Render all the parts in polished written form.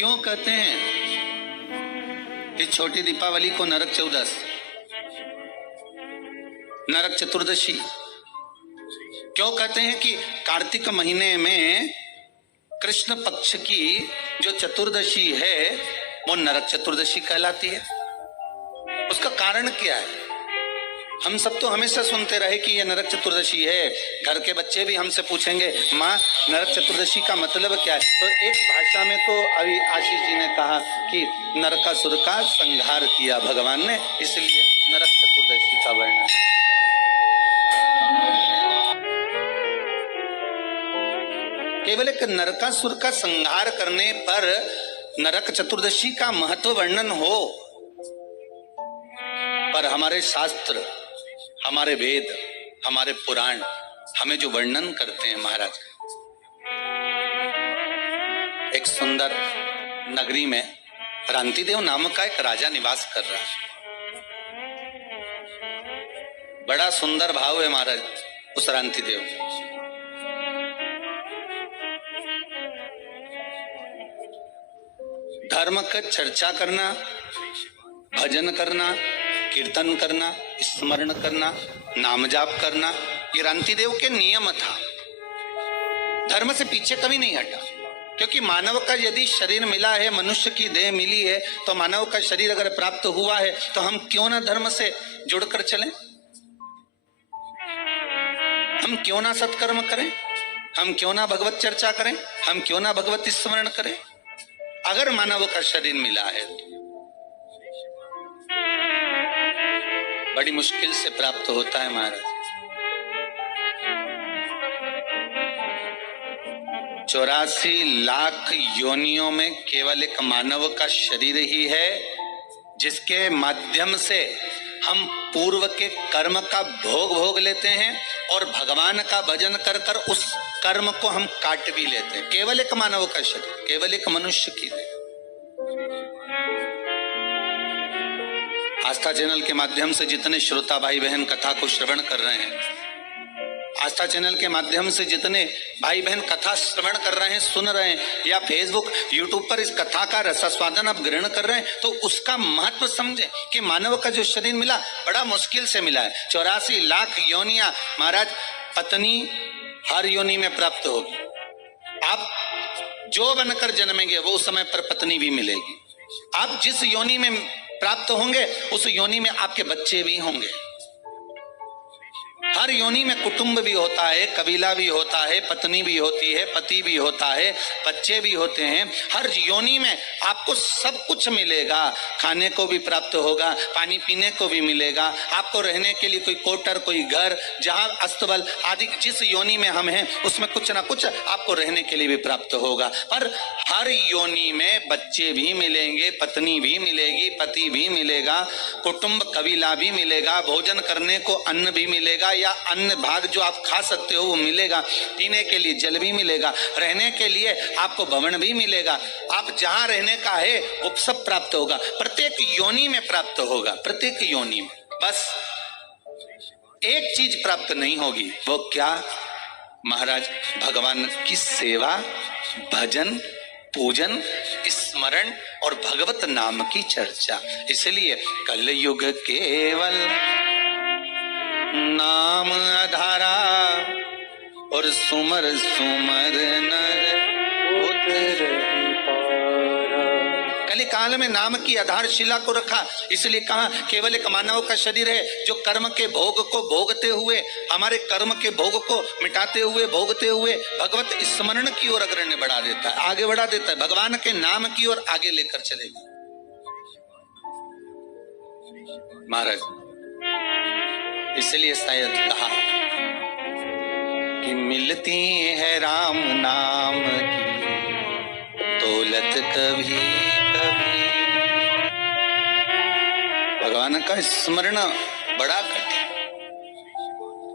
क्यों कहते हैं कि छोटी दीपावली को नरक चौदस, नरक चतुर्दशी? क्यों कहते हैं कि कार्तिक महीने में कृष्ण पक्ष की जो चतुर्दशी है वो नरक चतुर्दशी कहलाती है? उसका कारण क्या है? हम सब तो हमेशा सुनते रहे कि ये नरक चतुर्दशी है। घर के बच्चे भी हमसे पूछेंगे, माँ नरक चतुर्दशी का मतलब क्या है? तो एक भाषा में तो अभी आशीष जी ने कहा कि नरकासुर का संहार किया भगवान ने, इसलिए नरक चतुर्दशी का वर्णन। केवल एक नरकासुर का संहार करने पर नरक चतुर्दशी का महत्व वर्णन हो, पर हमारे शास्त्र, हमारे वेद, हमारे पुराण हमें जो वर्णन करते हैं महाराज, एक सुंदर नगरी में रांतिदेव नामक का एक राजा निवास कर रहा है। बड़ा सुंदर भाव है महाराज उस रांतिदेव। धर्म का चर्चा करना, भजन करना, कीर्तन करना, स्मरण करना, नाम जाप करना, ये रांतिदेव के नियम था। धर्म से पीछे कभी नहीं हटा, क्योंकि मानव का यदि शरीर मिला है, मनुष्य की देह मिली है, तो मानव का शरीर अगर प्राप्त हुआ है तो हम क्यों ना धर्म से जुड़कर चलें? हम क्यों ना सत्कर्म करें? हम क्यों ना भगवत चर्चा करें? हम क्यों ना भगवत स्मरण करें? अगर मानव का शरीर मिला है तो बड़ी मुश्किल से प्राप्त होता है महाराज। 84 लाख योनियों में केवल एक मानव का शरीर ही है जिसके माध्यम से हम पूर्व के कर्म का भोग लेते हैं और भगवान का भजन कर कर उस कर्म को हम काट भी लेते हैं। केवल एक मानव का शरीर, केवल एक मनुष्य की देह। आस्था चैनल के माध्यम से जितने श्रोता भाई बहन कथा को श्रवण कर रहे हैं, आस्था चैनल के माध्यम से जितने भाई बहन कथा श्रवण कर रहे हैं, सुन रहे हैं, या फेसबुक यूट्यूब पर इस कथा का रसास्वादन आप ग्रहण कर रहे हैं, तो उसका महत्व समझे कि मानव का जो शरीर मिला बड़ा मुश्किल से मिला है। 84 लाख योनियां महाराज, पत्नी हर योनि में प्राप्त होगी। आप जो बनकर जन्मेंगे वो उस समय पर पत्नी भी मिलेगी। आप जिस योनि में प्राप्त होंगे उस योनि में आपके बच्चे भी होंगे। हर योनि में कुटुंब भी होता है, कबीला भी होता है, पत्नी भी होती है, पति भी होता है, बच्चे भी होते हैं। हर योनि में आपको सब कुछ मिलेगा। खाने को भी प्राप्त होगा, पानी पीने को भी मिलेगा, आपको रहने के लिए कोई क्वार्टर, कोई घर, जहां अस्तबल आदि जिस योनि में हम हैं उसमें कुछ ना कुछ आपको रहने के लिए भी प्राप्त होगा। पर हर योनि में बच्चे भी मिलेंगे, पत्नी भी मिलेगी, पति भी मिलेगा, कुटुंब कबीला भी मिलेगा, भोजन करने को अन्न भी मिलेगा या अन्न भाग जो आप खा सकते हो वो मिलेगा, पीने के लिए जल भी मिलेगा, रहने के लिए आपको भवन भी मिलेगा, आप जहां रहने का है वो सब प्राप्त होगा। प्रत्येक योनि में प्राप्त होगा, प्रत्येक योनि में। बस एक चीज प्राप्त नहीं होगी, वो क्या महाराज? भगवान की सेवा, भजन, पूजन, स्मरण और भगवत नाम की चर्चा। इसलिए कलयुग केवल नाम आधारा और सुमर सुमर नर उतर पारा। कली काल में नाम की आधारशिला को रखा, इसलिए कहा केवल एक मानव का शरीर है जो कर्म के भोग को भोगते हुए, हमारे कर्म के भोग को मिटाते हुए, भोगते हुए भगवत स्मरण की ओर अग्रणी बढ़ा देता है, आगे बढ़ा देता है, भगवान के नाम की ओर आगे लेकर चलेगा। महाराज इसलिए शायद कहा कि मिलती है राम नाम की दौलत कभी कभी। भगवान का स्मरण बड़ा कठिन।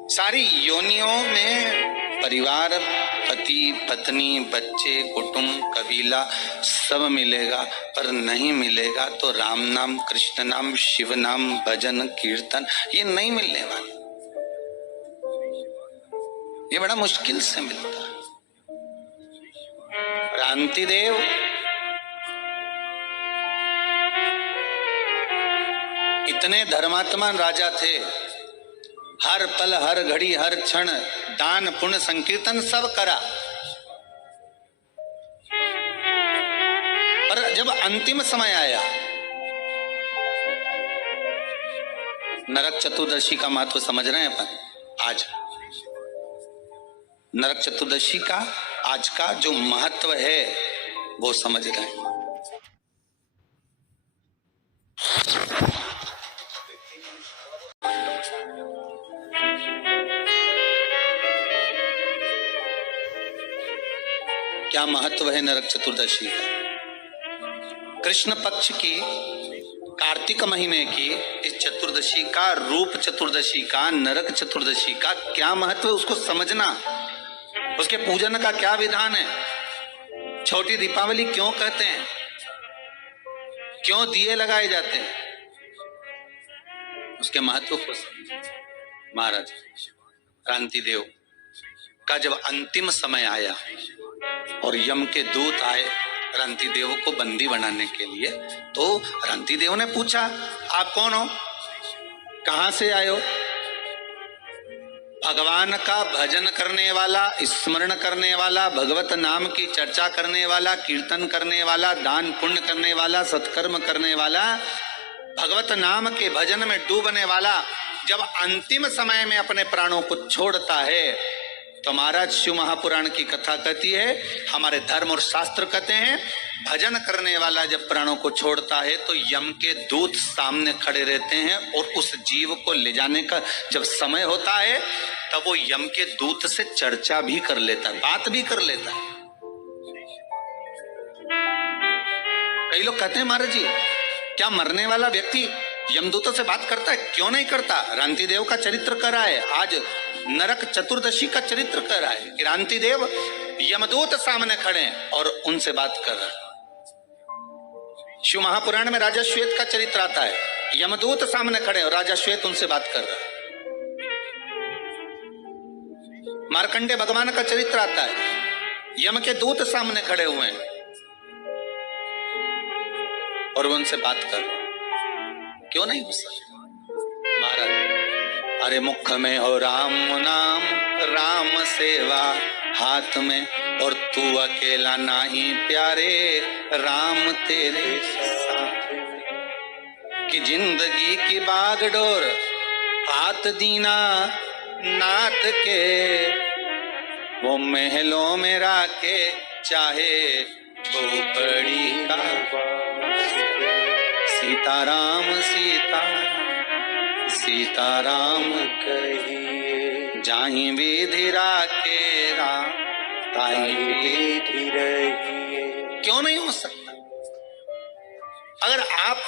सारी योनियों में परिवार, पति पत्नी, बच्चे, कुटुंब, कबीला सब मिलेगा, पर नहीं मिलेगा तो राम नाम, कृष्ण नाम, शिव नाम, भजन, कीर्तन ये नहीं मिलने वाला। ये बड़ा मुश्किल से मिलता है। रांतिदेव इतने धर्मात्मा राजा थे, हर पल हर घड़ी हर क्षण दान पुण्य संकीर्तन सब करा, पर जब अंतिम समय आया, नरक चतुर्दशी का महत्व समझ रहे हैं अपन। आज नरक चतुर्दशी का आज का जो महत्व है वो समझ रहे हैं। क्या महत्व है नरक चतुर्दशी का? कृष्ण पक्ष की कार्तिक महीने की इस चतुर्दशी का, रूप चतुर्दशी का, नरक चतुर्दशी का क्या महत्व है उसको समझना, उसके पूजन का क्या विधान है, छोटी दीपावली क्यों कहते हैं, क्यों दिए लगाए जाते हैं, उसके महत्व को समझो। महाराज क्रांतिदेव का जब अंतिम समय आया और यम के दूत आए क्रांतिदेव को बंदी बनाने के लिए, तो क्रांतिदेव ने पूछा आप कौन हो, कहां से आए हो? भगवान का भजन करने वाला, स्मरण करने वाला, भगवत नाम की चर्चा करने वाला, कीर्तन करने वाला, दान पुण्य करने वाला, सत्कर्म करने वाला, भगवत नाम के भजन में डूबने वाला जब अंतिम समय में अपने प्राणों को छोड़ता है, तो महाराज शिव महापुराण की कथा कहती है, हमारे धर्म और शास्त्र कहते हैं, भजन करने वाला जब प्राणों को छोड़ता है तो यम के दूत सामने खड़े रहते हैं और उस जीव को ले जाने का जब समय होता है तब वो यम के दूत से चर्चा भी कर लेता है, बात भी कर लेता है। कई लोग कहते हैं महाराज जी क्या मरने वाला व्यक्ति यमदूतों से बात करता है? क्यों नहीं करता? क्रांतिदेव का चरित्र कर रहा है, आज नरक चतुर्दशी का चरित्र कर रहा है। क्रांतिदेव यमदूत सामने खड़े हैं और उनसे बात कर रहा है। शिव महापुराण में राजा श्वेत का चरित्र आता है, यमदूत सामने खड़े और राजा श्वेत उनसे बात कर रहा है। मार्कंडे भगवान का चरित्र आता है, यम के दूत सामने खड़े हुए हैं और वो उनसे बात कर रहे हैं। क्यों नहीं हो सकता? महाराज अरे मुख में हो राम नाम, राम सेवा हाथ में, और तू अकेला नहीं प्यारे राम तेरे साथ, कि जिंदगी की बागडोर हाथ दीना नाथ के, वो महलों में राके चाहे झोपड़ी का, सीताराम सीताराम कहिए, जाहि विधि राके राम ताहि विधि रहिए। क्यों नहीं हो सकता? अगर आप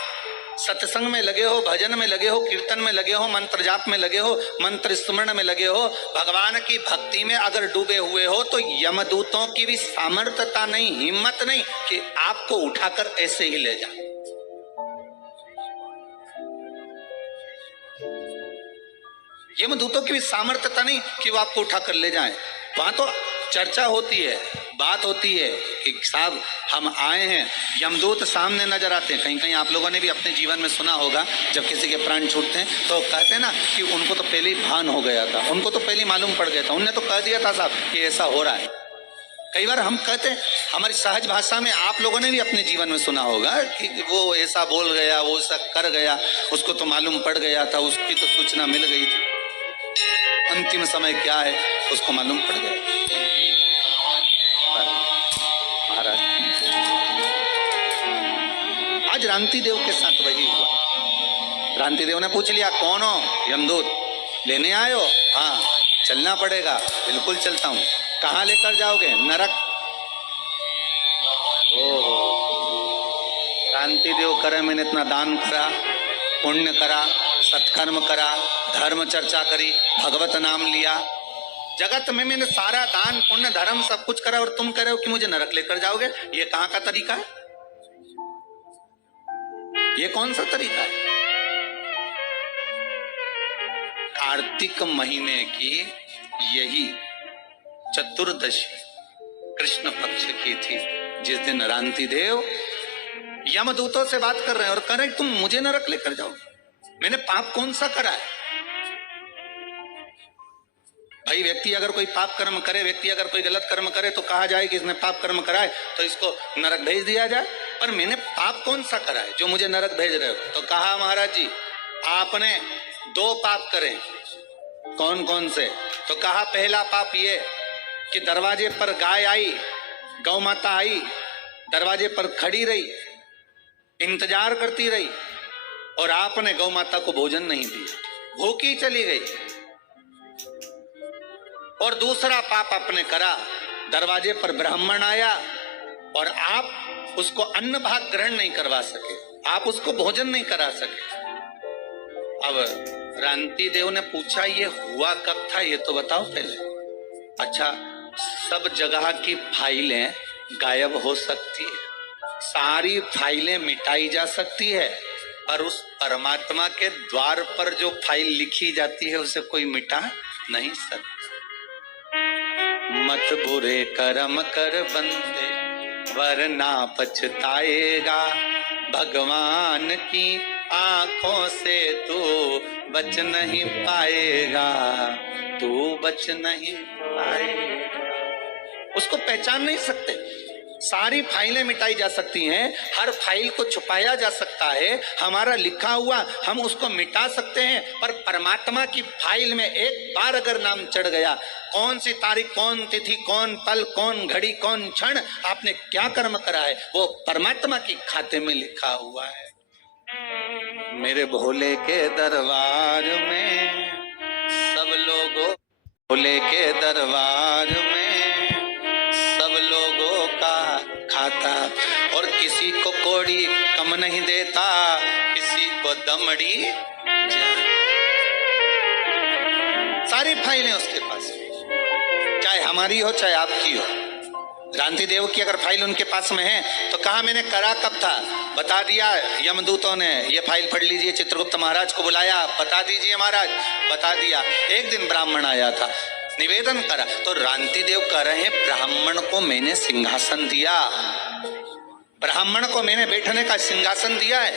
सत्संग में लगे हो, भजन में लगे हो, कीर्तन में लगे हो, मंत्र जाप में लगे हो, मंत्र स्मरण में लगे हो, भगवान की भक्ति में अगर डूबे हुए हो, तो यमदूतों की भी सामर्थ्यता नहीं, हिम्मत नहीं कि आपको उठाकर ऐसे ही ले जाए। यमदूतों की भी सामर्थ्यता नहीं कि वो आपको उठाकर ले जाएं। वहां तो चर्चा होती है, बात होती है कि साहब हम आए हैं, यमदूत सामने नजर आते हैं। कहीं कहीं आप लोगों ने भी अपने जीवन में सुना होगा, जब किसी के प्राण छूटते हैं तो कहते हैं ना कि उनको तो पहले ही भान हो गया था, उनको तो पहले ही मालूम पड़ गया था, उनने तो कह दिया था साहब कि ऐसा हो रहा है। कई बार हम कहते हैं हमारी सहज भाषा में, आप लोगों ने भी अपने जीवन में सुना होगा कि वो ऐसा बोल गया, वो ऐसा कर गया, उसको तो मालूम पड़ गया था, उसकी तो सूचना मिल गई थी, अंतिम समय क्या है उसको मालूम पड़ गया। महाराज आज क्रांतिदेव के साथ वही हुआ। क्रांतिदेव ने पूछ लिया कौन हो? यमदूत। लेने आए हो? हाँ चलना पड़ेगा। बिल्कुल चलता हूँ। कहाँ लेकर जाओगे? नरक। क्रांतिदेव करे मैंने इतना दान करा, पुण्य करा, सत्कर्म करा, धर्म चर्चा करी, भगवत नाम लिया, जगत में मैंने सारा दान पुण्य धर्म सब कुछ करा, और तुम कह रहे हो कि मुझे नरक लेकर जाओगे? ये कहाँ का तरीका है? ये कौन सा तरीका है? कार्तिक महीने की यही चतुर्दशी कृष्ण पक्ष की थी, जिस दिन क्रांतिदेव यमदूतों से बात कर रहे हैं और कह रहे हैं तुम मुझे नरक लेकर जाओ। मैंने पाप कौन सा करा है? भाई व्यक्ति अगर कोई पाप कर्म करे, व्यक्ति अगर कोई गलत कर्म करे तो कहा जाए कि इसने पाप कर्म करा है तो इसको नरक भेज दिया जाए। पर मैंने पाप कौन सा करा है जो मुझे नरक भेज रहे हो? तो कहा महाराज जी आपने 2 पाप करे। कौन कौन से? तो कहा पहला पाप ये कि दरवाजे पर गाय आई, गौ माता आई, दरवाजे पर खड़ी रही, इंतजार करती रही और आपने गौ माता को भोजन नहीं दिया, भूखी चली गई। और दूसरा पाप आपने करा, दरवाजे पर ब्राह्मण आया और आप उसको अन्न भाग ग्रहण नहीं करवा सके, आप उसको भोजन नहीं करा सके। अब रांति देव ने पूछा ये हुआ कब था, ये तो बताओ पहले। अच्छा, सब जगह की फाइलें गायब हो सकती है, सारी फाइलें मिटाई जा सकती है, पर उस परमात्मा के द्वार पर जो फाइल लिखी जाती है उसे कोई मिटा नहीं सकता। मत बुरे कर्म कर बंदे वरना पछताएगा, भगवान की आंखों से तू बच नहीं पाएगा, तू बच नहीं पाएगा। उसको पहचान नहीं सकते। सारी फाइलें मिटाई जा सकती हैं, हर फाइल को छुपाया जा सकता है, हमारा लिखा हुआ हम उसको मिटा सकते हैं, पर परमात्मा की फाइल में एक बार अगर नाम चढ़ गया, कौन सी तारीख, कौन तिथि, कौन पल, कौन घड़ी, कौन क्षण आपने क्या कर्म करा है, वो परमात्मा की खाते में लिखा हुआ है। मेरे भोले के दरबार में सब लोगों, भोले के दरबार में सब लोगों का खाता, और किसी को कोड़ी कम नहीं देता, किसी को दमड़ी। सारी फाइलें उसके पास, चाहे हमारी हो चाहे आपकी हो। रांति देव की अगर फाइल उनके पास में है तो कहा मैंने करा कब था, बता दिया। यमदूतों ने ये फाइल पढ़ लीजिए, चित्रगुप्त महाराज को बुलाया, बता दीजिए महाराज, बता दिया। एक दिन ब्राह्मण आया था, निवेदन करा, तो रांति देव कह रहे हैं ब्राह्मण को मैंने सिंहासन दिया, ब्राह्मण को मैंने बैठने का सिंहासन दिया है,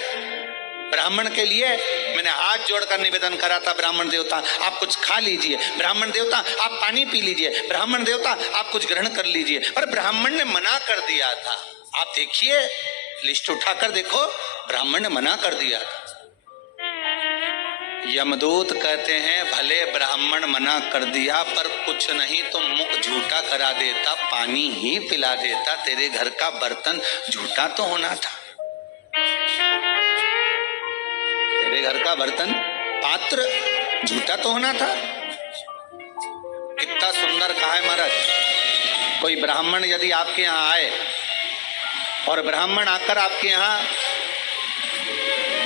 ब्राह्मण के लिए मैंने हाथ जोड़कर निवेदन करा था, ब्राह्मण देवता आप कुछ खा लीजिए, ब्राह्मण देवता आप पानी पी लीजिए, ब्राह्मण देवता आप कुछ ग्रहण कर लीजिए, पर ब्राह्मण ने मना कर दिया था। आप देखिए, लिस्ट उठाकर देखो, ब्राह्मण ने मना कर दिया था। यमदूत कहते हैं भले ब्राह्मण मना कर दिया, पर कुछ नहीं तो मुख झूठा करा देता, पानी ही पिला देता, तेरे घर का बर्तन झूठा तो होना था, तेरे घर का बर्तन पात्र झूठा तो होना था। कितना सुंदर कहा है महाराज। कोई ब्राह्मण यदि आपके यहाँ आए और ब्राह्मण आकर आपके यहाँ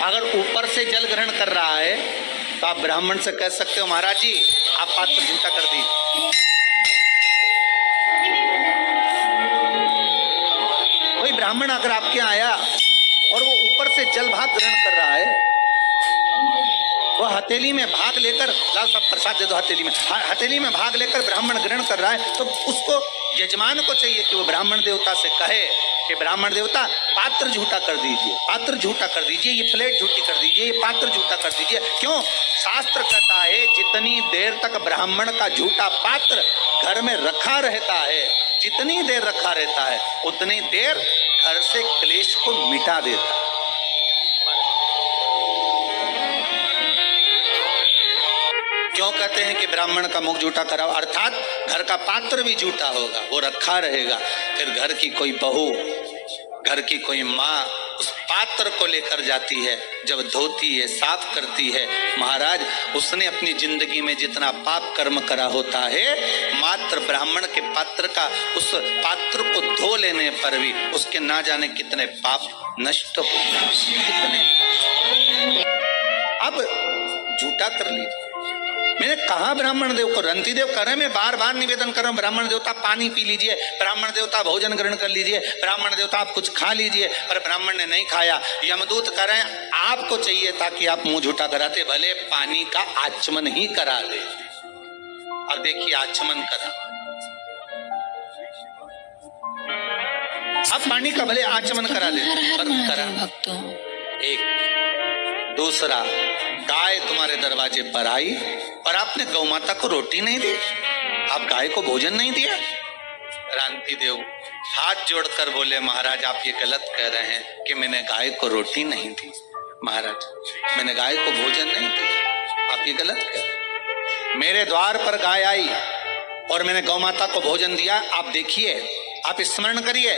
अगर ऊपर से जल ग्रहण कर रहा है तो आप ब्राह्मण से कह सकते हो महाराज जी आप पात्र झूठा कर दी। कोई ब्राह्मण अगर आपके यहाँ आया और वो ऊपर से जल भाग ग्रहण कर रहा है, वो हथेली में भाग लेकर, लाल साहब प्रसाद दे दो, हथेली में, हथेली में भाग लेकर ब्राह्मण ग्रहण कर रहा है, तो उसको यजमान को चाहिए कि वो ब्राह्मण देवता से कहे कि ब्राह्मण देवता पात्र झूठा कर दीजिए, पात्र झूठा कर दीजिए, ये प्लेट झूठी कर दीजिए, ये पात्र झूठा कर दीजिए। क्यों? शास्त्र कहता है जितनी देर तक ब्राह्मण का झूठा पात्र घर में रखा रहता है, जितनी देर रखा रहता है उतनी देर घर से क्लेश को मिटा देता है। क्यों कहते हैं कि ब्राह्मण का मुख झूठा कराओ, अर्थात घर का पात्र भी झूठा होगा, वो रखा रहेगा, फिर घर की कोई बहू, घर की कोई माँ उस पात्र को लेकर जाती है, जब धोती है, साफ करती है, महाराज उसने अपनी जिंदगी में जितना पाप कर्म करा होता है, मात्र ब्राह्मण के पात्र का, उस पात्र को धो लेने पर भी उसके ना जाने कितने पाप नष्ट हो, कितने। अब झूठा कर लीजिए। मैंने कहा ब्राह्मण देव को, रंती देव कह रहे मैं बार बार निवेदन कर रहा हूं, ब्राह्मण देवता पानी पी लीजिए, ब्राह्मण देवता भोजन ग्रहण कर लीजिए, ब्राह्मण देवता आप कुछ खा लीजिए, पर ब्राह्मण ने नहीं खाया। यमदूत कह रहे हैं आपको चाहिए था कि आप मुंह झूठा कराते, भले पानी का आचमन ही करा दे। अब देखिए आचमन करा, अब पानी का भले आचमन करा दे, पर करा एक दूसरा, गाय तुम्हारे दरवाजे पर आई और आपने गौ माता को रोटी नहीं दी, आप गाय को भोजन नहीं दिया। रांति देव हाथ जोड़कर बोले, महाराज आप ये गलत कह रहे हैं कि मैंने गाय को रोटी नहीं दी। महाराज मैंने गाय को भोजन नहीं दिया, आप ये गलत कह रहे हैं। मेरे द्वार पर गाय आई और मैंने गौ माता को भोजन दिया। आप देखिए, आप स्मरण करिए,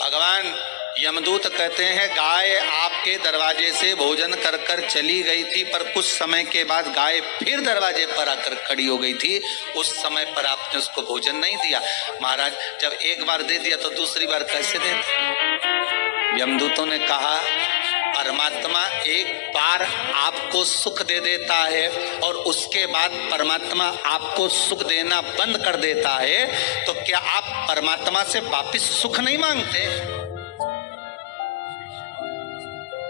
भगवान यमदूत कहते हैं गाय आपके दरवाजे से भोजन कर कर चली गई थी, पर कुछ समय के बाद गाय फिर दरवाजे पर आकर खड़ी हो गई थी, उस समय पर आपने उसको भोजन नहीं दिया। महाराज जब एक बार दे दिया तो दूसरी बार कैसे देते? यमदूतों ने कहा, परमात्मा एक बार आपको सुख दे देता है और उसके बाद परमात्मा आपको सुख देना बंद कर देता है, तो क्या आप परमात्मा से वापस सुख नहीं मांगते?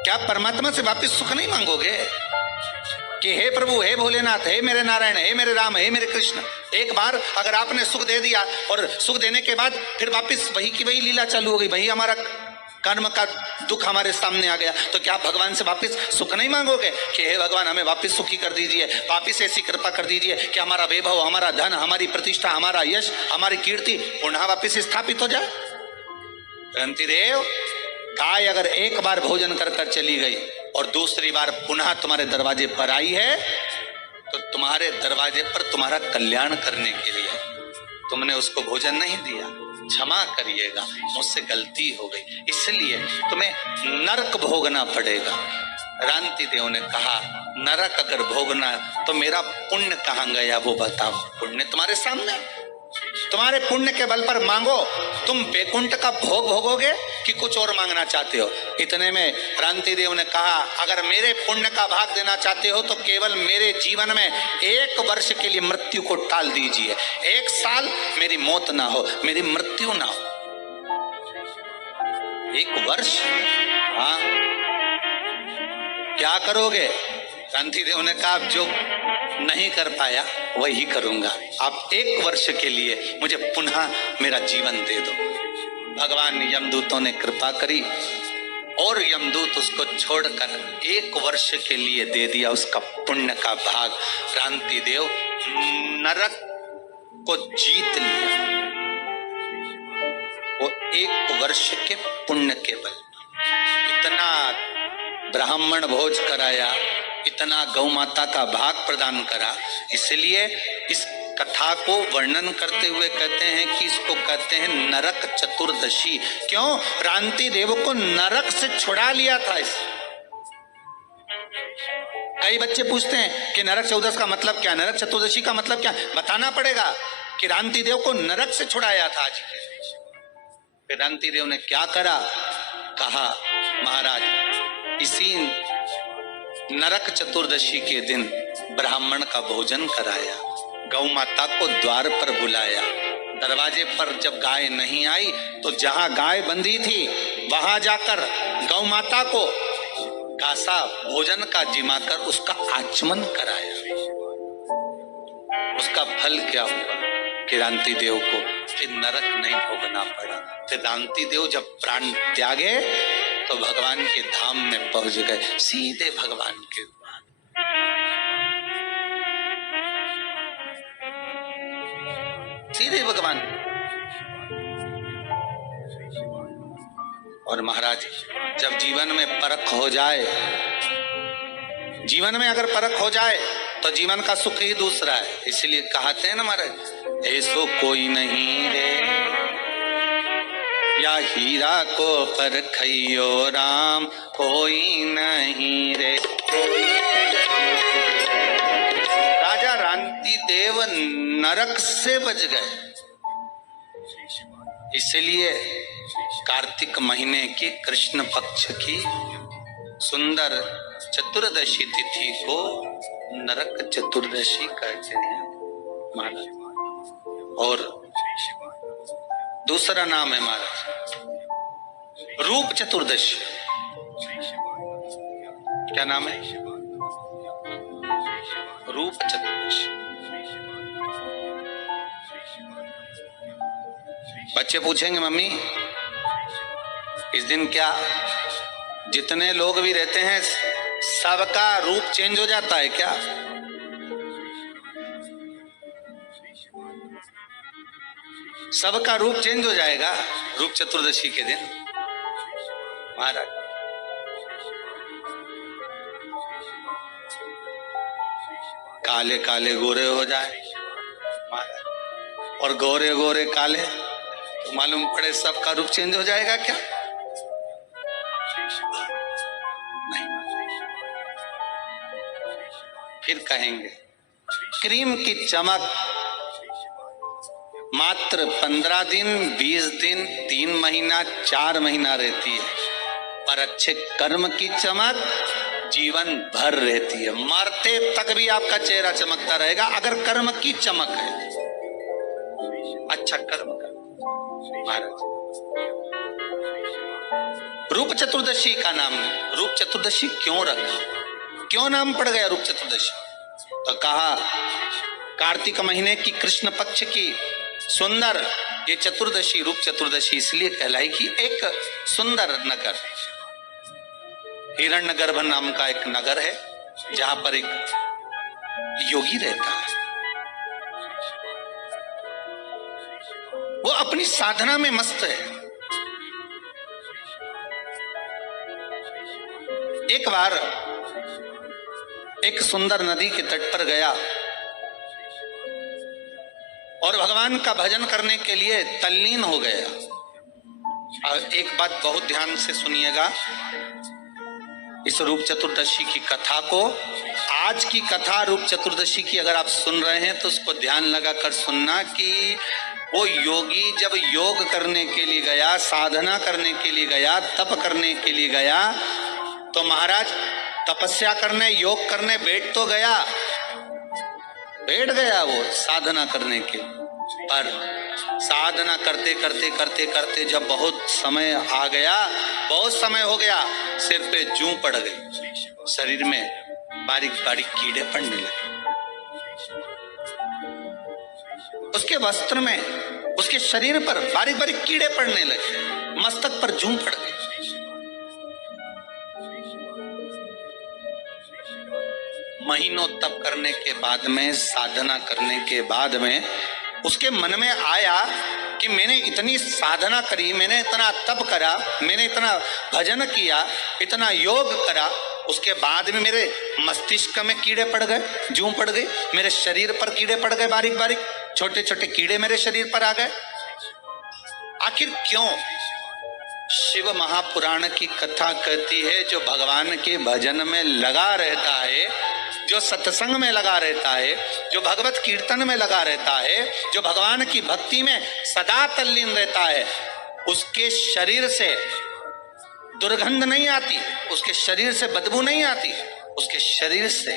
क्या परमात्मा से वापस सुख नहीं मांगोगे कि हे प्रभु, हे भोलेनाथ, हे मेरे नारायण, हे मेरे राम, हे मेरे कृष्ण? एक बार अगर आपने सुख दे दिया और सुख देने के बाद फिर वापस वही की वही लीला चालू हो गई, वही हमारा कर्म का दुख हमारे सामने आ गया, तो क्या भगवान से वापस सुख नहीं मांगोगे कि हे भगवान हमें वापस सुखी कर दीजिए, वापस ऐसी कृपा कर दीजिए कि हमारा वैभव, हमारा धन, हमारी प्रतिष्ठा, हमारा यश, हमारी कीर्ति पुनः वापस स्थापित हो जाए? रंती देव, गाय अगर एक बार भोजन कर कर चली गई और दूसरी बार पुनः तुम्हारे दरवाजे पर आई है, तो तुम्हारे दरवाजे पर तुम्हारा कल्याण करने के लिए तुमने उसको भोजन नहीं दिया। क्षमा करिएगा, मुझसे गलती हो गई, इसलिए तुम्हें नरक भोगना पड़ेगा। रांति देव ने कहा, नरक अगर भोगना तो मेरा पुण्य कहाँ गया वो बताओ। पुण्य तुम्हारे सामने, तुम्हारे पुण्य के बल पर मांगो। तुम वैकुंठ का भोग भोगोगे कि कुछ और मांगना चाहते हो? इतने में रांति देव ने कहा, अगर मेरे पुण्य का भाग देना चाहते हो तो केवल मेरे जीवन में 1 वर्ष के लिए मृत्यु को टाल दीजिए। 1 साल मेरी मौत ना हो, मेरी मृत्यु ना हो। 1 वर्ष? हाँ, क्या करोगे? रांति देव ने कहा, जो नहीं कर पाया वही करूंगा, आप 1 वर्ष के लिए मुझे पुनः मेरा जीवन दे दो। भगवान यमदूतों ने कृपा करी और यमदूत उसको छोड़कर 1 वर्ष के लिए दे दिया उसका पुण्य का भाग। रांति देव नरक को जीत लिया, वो 1 वर्ष के पुण्य के बल। इतना ब्राह्मण भोज कराया, इतना गौ माता का भाग प्रदान करा, इसलिए इस कथा को वर्णन करते हुए कहते हैं कि इसको कहते हैं नरक चतुर्दशी। क्यों? रांति देव को नरक से छुड़ा लिया था। इस कई बच्चे पूछते हैं कि नरक चतुर्दशी का मतलब क्या, नरक चतुर्दशी का मतलब क्या? बताना पड़ेगा कि रांति देव को नरक से छुड़ाया था। आज फिर रांति देव ने क्या करा? कहा, महाराज इसी नरक चतुर्दशी के दिन ब्राह्मण का भोजन कराया, गौ माता को द्वार पर बुलाया। दरवाजे पर जब गाय नहीं आई तो जहां गाय बंधी थी वहां जाकर गौ माता को घासा भोजन का जिमाकर उसका आचमन कराया। उसका फल क्या हुआ कि रांति देव को फिर नरक नहीं भोगना पड़ा। फिर रांति देव जब प्राण त्यागे तो भगवान के धाम में पहुंच गए, सीधे भगवान के द्वार। सीधे भगवान। और महाराज जब जीवन में परख हो जाए, जीवन में अगर परख हो जाए तो जीवन का सुख ही दूसरा है। इसलिए कहते हैं ना महाराज, ऐसो कोई नहीं रे या हीरा को परखइयो राम, कोई नहीं रे। राजा रांति देव नरक से बच गए। इसलिए कार्तिक महीने की कृष्ण पक्ष की सुंदर चतुर्दशी तिथि को नरक चतुर्दशी कहते हैं महाराज। और दूसरा नाम है महाराज रूप चतुर्दशी। क्या नाम है? रूप चतुर्दशी। बच्चे पूछेंगे, मम्मी इस दिन क्या जितने लोग भी रहते हैं सबका रूप चेंज हो जाता है क्या? सबका रूप चेंज हो जाएगा रूप चतुर्दशी के दिन महाराज। काले काले गोरे हो जाए महाराज, और गोरे गोरे काले, तो मालूम पड़े सबका रूप चेंज हो जाएगा क्या? नहीं। फिर कहेंगे क्रीम की चमक मात्र 15 दिन, 20 दिन, 3 महीना, 4 महीना रहती है, पर अच्छे कर्म की चमक जीवन भर रहती है। मरते तक भी आपका चेहरा चमकता रहेगा अगर कर्म की चमक है, अच्छा कर्म का। महाराज रूप चतुर्दशी का नाम रूप चतुर्दशी क्यों रखा, क्यों नाम पड़ गया रूप चतुर्दशी? तो कहा कार्तिक महीने की कृष्ण पक्ष की सुंदर ये चतुर्दशी रूप चतुर्दशी इसलिए कहलाई कि एक सुंदर नगर हिरण्यगर्भ नाम का एक नगर है जहां पर एक योगी रहता है। वो अपनी साधना में मस्त है। एक बार एक सुंदर नदी के तट पर गया और भगवान का भजन करने के लिए तल्लीन हो गया। और एक बात बहुत ध्यान से सुनिएगा, इस रूप चतुर्दशी की कथा को, आज की कथा रूप चतुर्दशी की अगर आप सुन रहे हैं तो उसको ध्यान लगाकर सुनना कि वो योगी जब योग करने के लिए गया, साधना करने के लिए गया, तप करने के लिए गया, तो महाराज तपस्या करने, योग करने बैठ तो गया, बैठ गया वो साधना करने के, पर साधना करते करते करते करते जब बहुत समय आ गया, बहुत समय हो गया, सिर पे जूं पड़ गई, शरीर में बारीक बारीक कीड़े पड़ने लगे, उसके वस्त्र में, उसके शरीर पर बारीक बारीक कीड़े पड़ने लगे, मस्तक पर जूं पड़ गई। महीनों तप करने के बाद में, साधना करने के बाद में उसके मन में आया कि मैंने इतनी साधना करी, मैंने इतना तप करा, मैंने इतना भजन किया, इतना योग करा, उसके बाद में मेरे मस्तिष्क में कीड़े पड़ गए, जूं पड़ गई, मेरे शरीर पर कीड़े पड़ गए, बारीक बारीक छोटे छोटे कीड़े मेरे शरीर पर आ गए। आखिर क्यों? शिव महापुराण की कथा कहती है जो भगवान के भजन में लगा रहता है, जो सत्संग में लगा रहता है, जो भगवत कीर्तन में लगा रहता है, जो भगवान की भक्ति में सदा तल्लीन रहता है, उसके शरीर से दुर्गंध नहीं आती, उसके शरीर से बदबू नहीं आती, उसके शरीर से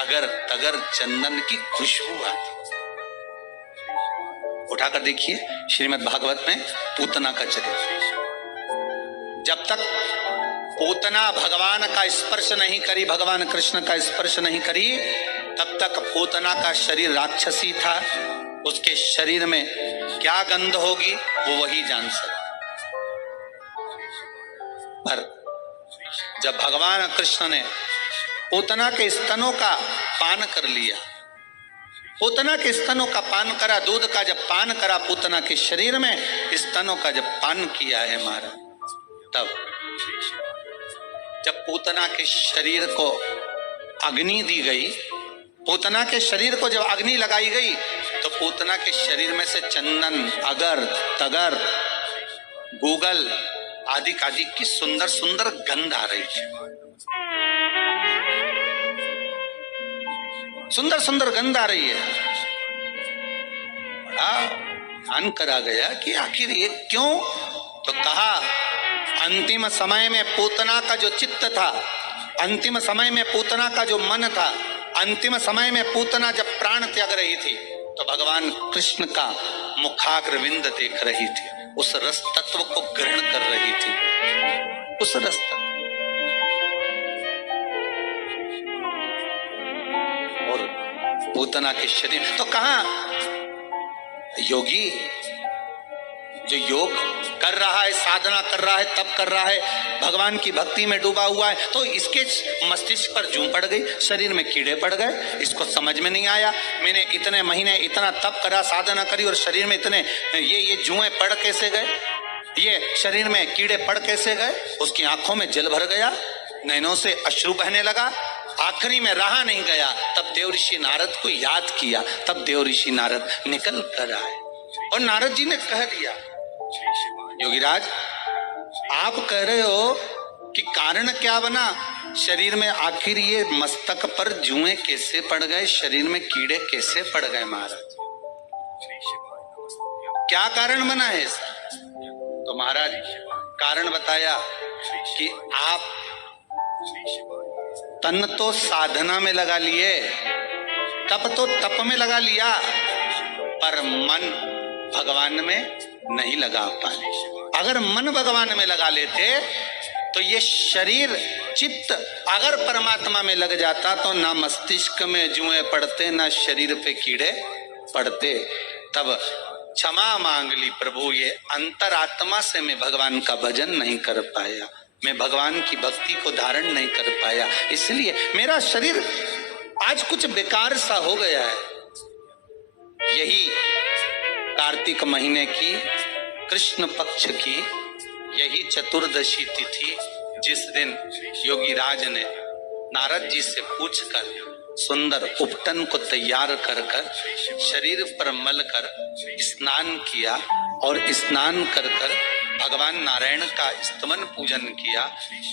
अगर तगर चंदन की खुशबू आती। उठाकर देखिए श्रीमद् भागवत में पूतना का चरित्र। जब तक पूतना भगवान का स्पर्श नहीं करी, भगवान कृष्ण का स्पर्श नहीं करी, तब तक पूतना का शरीर राक्षसी था। उसके शरीर में क्या गंध होगी वो वही जान सकता। पर जब भगवान कृष्ण ने पूतना के स्तनों का पान कर लिया, पूतना के स्तनों का पान करा, दूध का जब पान करा पूतना के शरीर में, स्तनों का जब पान किया है महाराज, तब जब पूतना के शरीर को अग्नि दी गई, पूतना के शरीर को जब अग्नि लगाई गई, तो पूतना के शरीर में से चंदन, अगर, तगर, गूगल आदि आदि की सुंदर सुंदर गंध आ रही है, सुंदर सुंदर गंध आ रही है। बड़ा ध्यान करा गया कि आखिर ये क्यों? तो कहा अंतिम समय में पूतना का जो चित्त था, अंतिम समय में पूतना का जो मन था, अंतिम समय में पूतना जब प्राण त्याग रही थी, तो भगवान कृष्ण का मुखाग्रविंद देख रही थी, उस रस तत्व को ग्रहण कर रही थी, उस रस तत्व। और पूतना के शरीर तो कहा योगी जो योग कर रहा है, साधना कर रहा है, तप कर रहा है, भगवान की भक्ति में डूबा हुआ है, तो इसके मस्तिष्क पर जूं पड़ गई, शरीर में कीड़े पड़ गए। इसको समझ में नहीं आया, मैंने इतने महीने इतना तप करा, साधना करी और शरीर में इतने ये जुएं पड़ कैसे गए, ये शरीर में कीड़े पड़ कैसे गए। उसकी आंखों में जल भर गया, नैनों से अश्रु बहने लगा, आखिरी में रहा नहीं गया। तब देव ऋषि नारद को याद किया, तब देव ऋषि नारद निकल कर आए और नारद जी ने कह दिया, योगीराज आप कह रहे हो कि कारण क्या बना, शरीर में आखिर ये मस्तक पर जुएं कैसे पड़ गए, शरीर में कीड़े कैसे पड़ गए महाराज, क्या कारण बना है इसका। तो महाराज कारण बताया कि आप तन तो साधना में लगा लिए, तप तो तप में लगा लिया, पर मन भगवान में नहीं लगा पाए। अगर मन भगवान में लगा लेते तो ये शरीर चित्त अगर परमात्मा में लग जाता तो ना मस्तिष्क में जुएं पड़ते, ना शरीर पे कीड़े पड़ते। तब क्षमा मांग ली प्रभु, ये अंतरात्मा से मैं भगवान का भजन नहीं कर पाया, मैं भगवान की भक्ति को धारण नहीं कर पाया, इसलिए मेरा शरीर आज कुछ बेकार सा हो गया है। यही कार्तिक महीने की कृष्ण पक्ष की यही चतुर्दशी तिथि, जिस दिन योगी राज ने नारद जी से पूछकर सुंदर उपटन को तैयार कर कर शरीर पर मल कर स्नान किया और स्नान कर कर भगवान नारायण का स्तमन पूजन किया,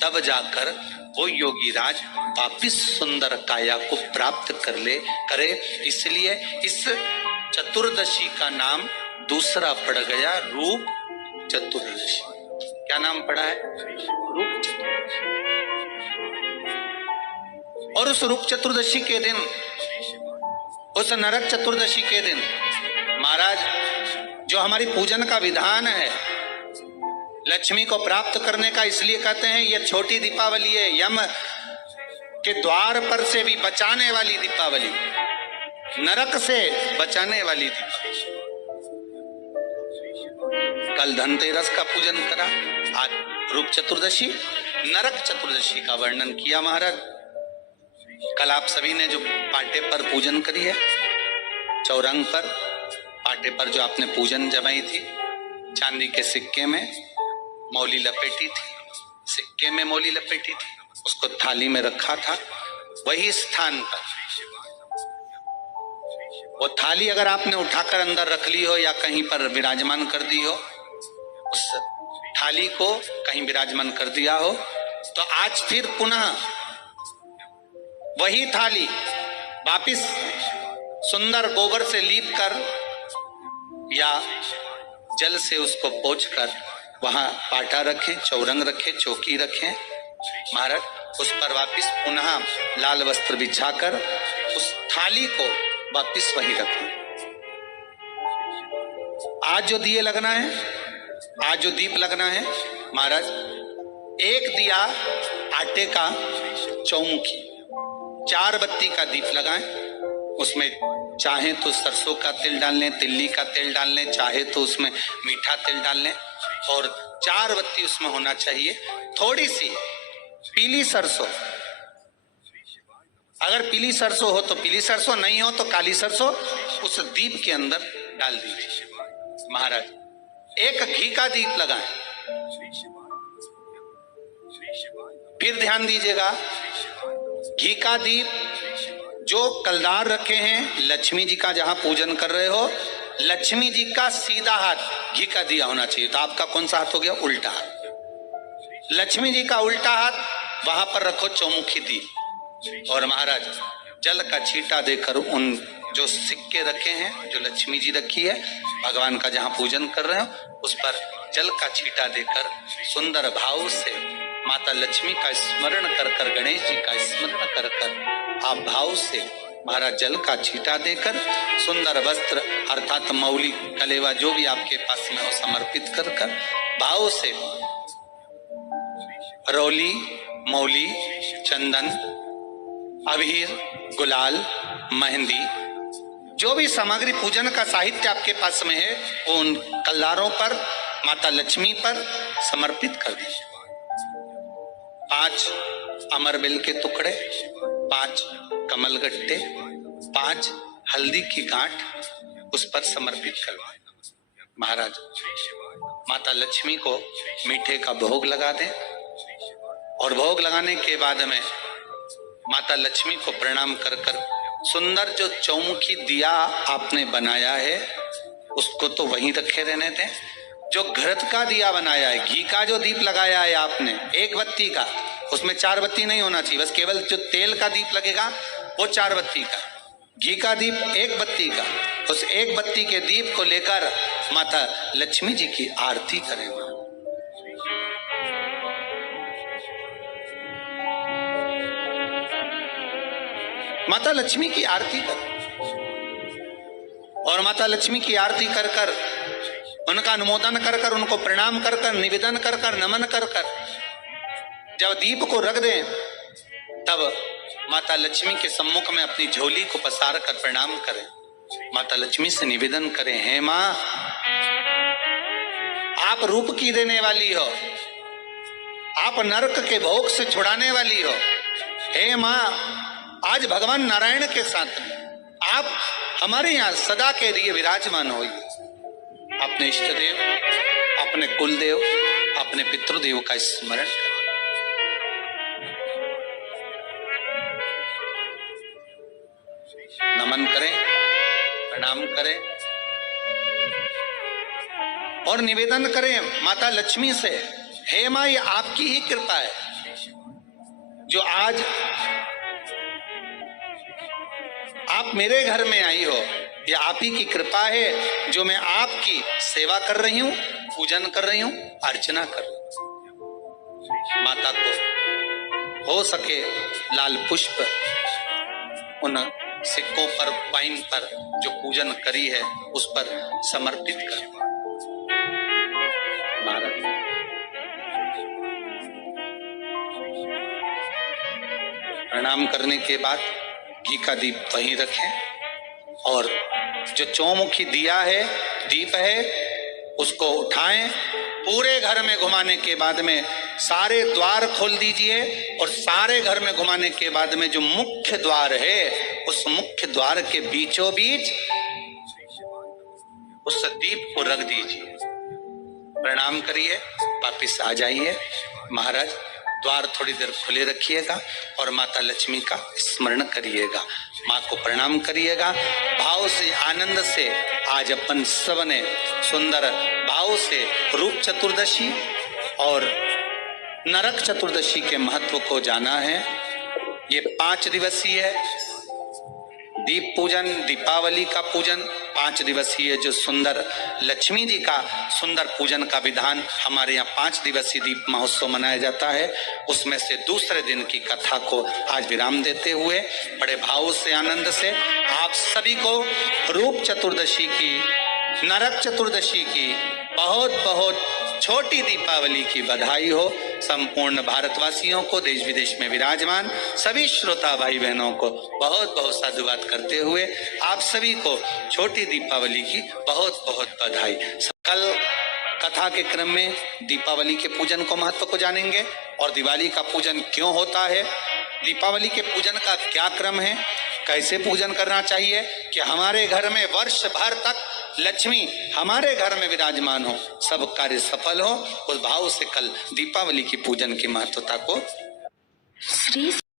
तब जाकर वो योगी राज वापिस सुंदर काया को प्राप्त करे। इसलिए इस चतुर्दशी का नाम दूसरा पड़ गया रूप चतुर्दशी। क्या नाम पड़ा है? रूप चतुर्दशी। और उस रूप चतुर्दशी के दिन, उस नरक चतुर्दशी के दिन महाराज जो हमारी पूजन का विधान है, लक्ष्मी को प्राप्त करने का, इसलिए कहते हैं ये छोटी दीपावली है, यम के द्वार पर से भी बचाने वाली दीपावली, नरक से बचाने वाली दीपावली। कल धनतेरस का पूजन करा, आज रूप चतुर्दशी, नरक चतुर्दशी का वर्णन किया महाराज। कल आप सभी ने जो पाटे पर पूजन करी है, चौरंग पर पाटे पर जो आपने पूजन जमाई थी, चांदी के सिक्के में मौली लपेटी थी, सिक्के में मौली लपेटी थी, उसको थाली में रखा था, वही स्थान पर वो थाली अगर आपने उठाकर अंदर रख ली हो या कहीं पर विराजमान कर दी हो, उस थाली को कहीं विराजमान कर दिया हो, तो आज फिर पुनः वही थाली वापिस सुंदर गोबर से लीप कर या जल से उसको पोंछकर वहां पाटा रखें, चौरंग रखें, चौकी रखें महाराज, उस पर वापिस पुनः लाल वस्त्र बिछाकर उस थाली को वापिस वहीं रखें। आज जो दिए लगना है, आज जो दीप लगना है महाराज, एक दिया आटे का चौमुखी, 4 बत्ती का दीप लगाएं, उसमें चाहे तो सरसों का तेल डाल लें, तिल्ली का तेल डाल लें, चाहे तो उसमें मीठा तेल डाल लें, और 4 बत्ती उसमें होना चाहिए। थोड़ी सी पीली सरसों, अगर पीली सरसों हो तो पीली सरसों, नहीं हो तो काली सरसों उस दीप के अंदर डाल दीजिए महाराज। एक घी का दीप लगाएं, फिर ध्यान दीजिएगा, घी का दीप जो कलदार रखे हैं, लक्ष्मी जी का जहां पूजन कर रहे हो, लक्ष्मी जी का सीधा हाथ घी का दिया होना चाहिए। तो आपका कौन सा हाथ हो गया? उल्टा हाथ। लक्ष्मी जी का उल्टा हाथ, वहां पर रखो चौमुखी दीप, और महाराज जल का छींटा देकर उन जो सिक्के रखे हैं, जो लक्ष्मी जी रखी है, भगवान का जहां पूजन कर रहे हो, उस पर जल का छींटा देकर सुंदर भाव से माता लक्ष्मी का स्मरण कर कर, गणेश जी का स्मरण कर कर आप भाव से महाराज जल का छींटा देकर सुंदर वस्त्र अर्थात मौली कलेवा जो भी आपके पास में हो समर्पित कर कर भाव से रौली, मौली, चंदन, अबीर, गुलाल, मेहंदी, जो भी सामग्री पूजन का साहित्य आपके पास में है, वो उन कल्लारों पर माता लक्ष्मी पर समर्पित कर दीजिए। 5 अमरबिल के टुकड़े, 5 कमलगट्टे, 5 हल्दी की गांठ उस पर समर्पित करवाएं। महाराज माता लक्ष्मी को मीठे का भोग लगा दें और भोग लगाने के बाद में माता लक्ष्मी को प्रणाम कर कर सुंदर जो चौमुखी दिया आपने बनाया है उसको तो वहीं रखे रहने दें। जो घृत का दिया बनाया है, घी का जो दीप लगाया है आपने 1 बत्ती का, उसमें 4 बत्ती नहीं होना चाहिए, बस केवल जो तेल का दीप लगेगा वो 4 बत्ती का, घी का दीप 1 बत्ती का, उस 1 बत्ती के दीप को लेकर माता लक्ष्मी जी की आरती करें। माता लक्ष्मी की आरती कर और माता लक्ष्मी की आरती कर कर उनका अनुमोदन कर कर, उनको प्रणाम कर कर, निवेदन कर कर, नमन कर कर जब दीप को रख दें तब माता लक्ष्मी के सम्मुख में अपनी झोली को पसार कर प्रणाम करें। माता लक्ष्मी से निवेदन करें, हे मां आप रूप की देने वाली हो, आप नरक के भोग से छुड़ाने वाली हो। हे मां आज भगवान नारायण के साथ आप हमारे यहाँ सदा के लिए विराजमान हो। अपने इष्ट देव, अपने कुल देव, अपने पितृदेव का स्मरण करें। नमन करें, प्रणाम करें और निवेदन करें माता लक्ष्मी से, हे मां ये आपकी ही कृपा है जो आज आप मेरे घर में आई हो। यह आप ही की कृपा है जो मैं आपकी सेवा कर रही हूं, पूजन कर रही हूं, अर्चना कर रही हूं। माता को हो सके लाल पुष्प उन सिक्कों पर, पाइन पर जो पूजन करी है उस पर समर्पित कर। महाराज प्रणाम करने के बाद घी का दीप वहीं रखें और जो चौमुखी दिया है, दीप है, उसको उठाएं। पूरे घर में घुमाने के बाद में सारे द्वार खोल दीजिए और सारे घर में घुमाने के बाद में जो मुख्य द्वार है उस मुख्य द्वार के बीचों बीच उस दीप को रख दीजिए। प्रणाम करिए, वापिस आ जाइए। महाराज द्वार थोड़ी देर खुले रखिएगा और माता लक्ष्मी का स्मरण करिएगा, माँ को प्रणाम करिएगा। भाव से, आनंद से आज अपन सब ने सुंदर भाव से रूप चतुर्दशी और नरक चतुर्दशी के महत्व को जाना है। ये 5 दिवसीय है दीप पूजन, दीपावली का पूजन, 5 दिवसीय जो सुंदर लक्ष्मी जी का सुंदर पूजन का विधान हमारे यहाँ 5 दिवसीय दीप महोत्सव मनाया जाता है। उसमें से दूसरे दिन की कथा को आज विराम देते हुए बड़े भाव से, आनंद से आप सभी को रूप चतुर्दशी की, नरक चतुर्दशी की बहुत बहुत छोटी दीपावली की बधाई हो। संपूर्ण भारतवासियों को, देश विदेश में विराजमान सभी श्रोता भाई बहनों को बहुत बहुत साधुवाद करते हुए आप सभी को छोटी दीपावली की बहुत बहुत बधाई। कल कथा के क्रम में दीपावली के पूजन को, महत्व को जानेंगे और दिवाली का पूजन क्यों होता है, दीपावली के पूजन का क्या क्रम है, कैसे पूजन करना चाहिए कि हमारे घर में वर्ष भर तक लक्ष्मी हमारे घर में विराजमान हो, सब कार्य सफल हो। उस भाव से कल दीपावली की पूजन की महत्वता को